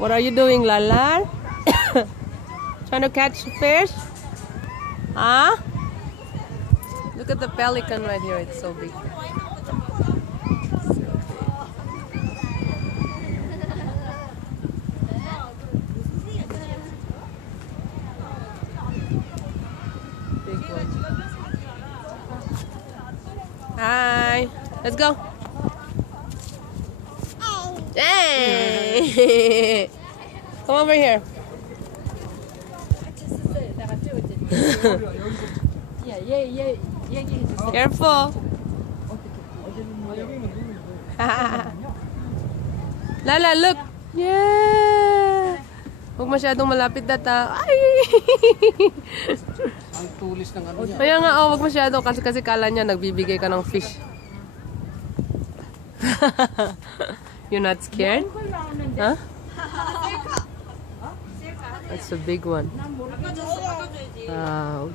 What are you doing, Lala? Trying to catch fish? Huh? Look at the pelican right here. It's so big. Big one. Hi. Let's go. Hey. Come over here. Careful. Lala, look. Yeah. Huwag masyadong malapit data. Ay. Ang tulis ng ano niya. Kaya nga, huwag masyado kasi kala niya nagbibigay ka ng fish. You're not scared? Huh? That's a big one. Wow.